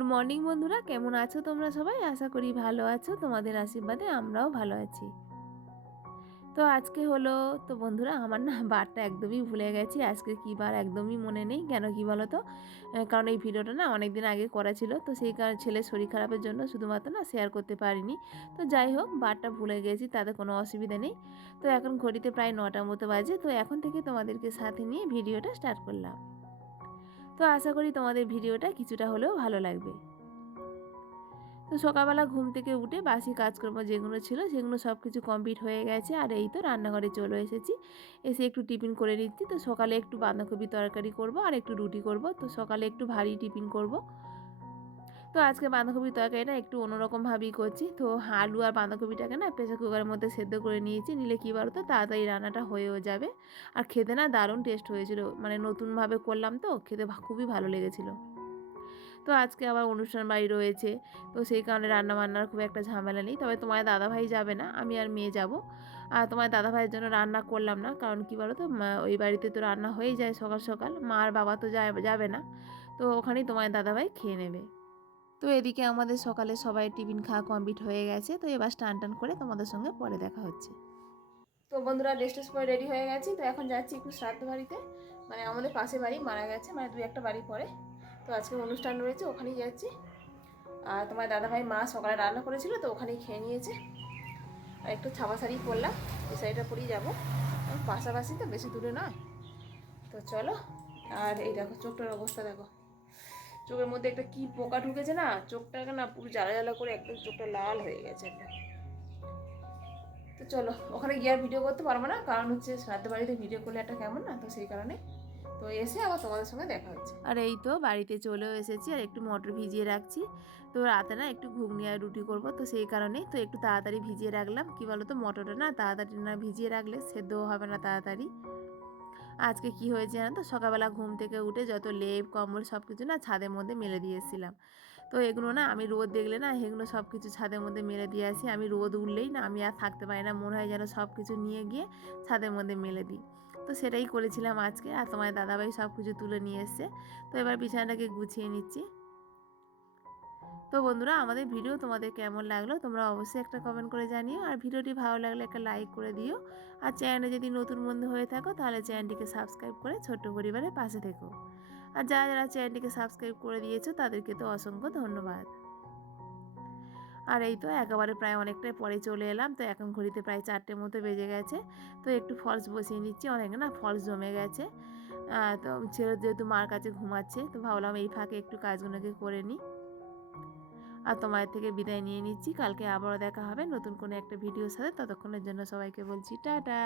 Good morning বন্ধুরা, কেমন আছো তোমরা সবাই? আশা করি ভালো আছো। তোমাদের আশীর্বাদে আমরাও ভালো আছি। তো আজকে হলো তো বন্ধুরা, আমার না বারটা একদমই ভুলে গেছি। আজকে কী বার একদমই মনে নেই। কেন কি বলো তো? কারণ এই ভিডিওটা না অনেক দিন আগে করা ছিল, তো সেই কারণে ছেলের শরীর খারাপের জন্য শুধুমাত্র না শেয়ার করতে পারিনি। তো যাই হোক, বারটা ভুলে গেছি, তাতে কোনো অসুবিধা নেই। তো এখন ঘড়িতে প্রায় 9টার মতো বাজে। তো এখন থেকে তোমাদেরকে সাথে নিয়ে ভিডিওটা স্টার্ট করলাম। তো আশা করি তোমাদের ভিডিওটা কিছুটা হলেও ভালো লাগবে। তো সকালবেলা ঘুম থেকে উঠে বাসি কাজকর্ম যেগুলো ছিল সেগুলো সব কিছু কমপ্লিট হয়ে গেছে। আর এই তো রান্নাঘরে চলে এসেছি, এসে একটু টিফিন করে নিচ্ছি। তো সকালে একটু বাঁধাকপি তরকারি করব আর একটু রুটি করব। তো সকালে একটু ভারী টিফিন করব। তো আজকে বাঁধাকপির তরকারিটা একটু অন্যরকমভাবেই করছি। তো আলু আর বাঁধাকপিটাকে না প্রেসার কুকারের মধ্যে সেদ্ধ করে নিয়েছি, নিলে কী বলো তো তাড়াতাড়ি রান্নাটা হয়েও যাবে। আর খেতে না দারুণ টেস্ট হয়েছিল, মানে নতুনভাবে করলাম তো খেতে খুবই ভালো লেগেছিলো। তো আজকে আবার অনুষ্ঠান বাড়ি রয়েছে, তো সেই কারণে রান্নাবান্নার খুব একটা ঝামেলা নেই। তবে তোমার দাদাভাই যাবে না, আমি আর মেয়ে যাব। আর তোমার দাদাভাইয়ের জন্য রান্না করলাম না, কারণ কি বলো তো, ওই বাড়িতে তো রান্না হয়েই যায় সকাল সকাল, মা আর বাবা তো যাবে না। তো ওখানেই তোমার দাদাভাই খেয়ে নেবে। তো এদিকে আমাদের সকালে সবাই টিফিন খাওয়া কমপ্লিট হয়ে গেছে। তো এবার স্নান টান করে তোমাদের সঙ্গে পরে দেখা হচ্ছে। তো বন্ধুরা, ড্রেস টেস পরে রেডি হয়ে গেছি। তো এখন যাচ্ছি একটু শ্রাদ্ধ বাড়িতে, মানে আমাদের পাশে বাড়ি মারা গেছে, মানে 2-1 বাড়ি পরে। তো আজকে অনুষ্ঠান রয়েছে, ওখানেই যাচ্ছি। আর তোমার দাদাভাই মা সকালে রান্না করেছিল, তো ওখানেই খেয়ে নিয়েছে। আর একটু ছাপা শাড়ি পরলাম, এই শাড়িটা পরেই যাবো, পাশাপাশি তো বেশি দূরে নয়। তো চলো। আর এই দেখো চোখটার অবস্থা দেখো, চোখের মধ্যে একটা কি পোকা ঢুকেছে না, চোখটাকে না পুরো জ্বালা জ্বালা করে একদম চোখটা লাল হয়ে গেছে একটা। তো চলো, ওখানে গিয়ে আর ভিডিও করতে পারবো না, কারণ হচ্ছে শ্রাদ্ধ বাড়িতে ভিডিও করলে একটা কেমন না, তো সেই কারণে। তো এসে আবার তোমাদের সঙ্গে দেখা হচ্ছে। আর এই তো বাড়িতে চলেও এসেছি, আর একটু মটর ভিজিয়ে রাখছি। তো রাতে না একটু ঘুগনি আর রুটি করব, তো সেই কারণে তো একটু তাড়াতাড়ি ভিজিয়ে রাখলাম। কি বলো তো, মটরটা না তাড়াতাড়ি না ভিজিয়ে রাখলে সেদ্ধও হবে না তাড়াতাড়ি। আজকে কি হয়েছে জানো তো, সকালবেলা ঘুম থেকে উঠে যত লেপ কম্বল সব কিছু না ছাদের মধ্যে মেলে দিয়েছিলাম। তো এগুলো না আমি রোদ দেখলে না এগুলো সব কিছু ছাদের মধ্যে মেলে দিয়ে আসি। আমি রোদ উঠলেই না আমি আর থাকতে পারি না, মনে হয় যেন সব কিছু নিয়ে গিয়ে ছাদের মধ্যে মেলে দিই। তো সেটাই করেছিলাম আজকে। আর তোমার দাদাভাই সব কিছু তুলে নিয়ে এসছে। তো এবার বিছানাটাকে গুছিয়ে নিচ্ছি। তো বন্ধুরা, আমাদের ভিডিও তোমাদের কেমন লাগলো তোমরা অবশ্যই একটা কমেন্ট করে জানিও। আর ভিডিওটি ভালো লাগলে একটা লাইক করে দিও। আর চ্যানেলে যদি নতুন বন্ধু হয়ে থাকো তাহলে চ্যানেলটিকে সাবস্ক্রাইব করে ছোট্ট পরিবারের পাশে থেকো। আর যারা যারা চ্যানেলটিকে সাবস্ক্রাইব করে দিয়েছো তাদেরকে তো অসংখ্য ধন্যবাদ। আর এই তো একেবারে প্রায় অনেকটাই পরে চলে এলাম। তো এখন ঘড়িতে প্রায় 4টে মতো বেজে গেছে। তো একটু ফলস বসিয়ে নিচ্ছি, অনেক না ফলস জমে গেছে। তো ছেলে যেহেতু মার কাছে ঘুমাচ্ছে, তো ভাবলাম এই ফাঁকে একটু কাজগুলোকে করে নিই। আর তোমাদের থেকে বিদায় নিয়ে নিচ্ছি। কালকে আবারও দেখা হবে নতুন কোনো একটা ভিডিওর সাথে। ততক্ষণের জন্য সবাইকে বলছি টাটা।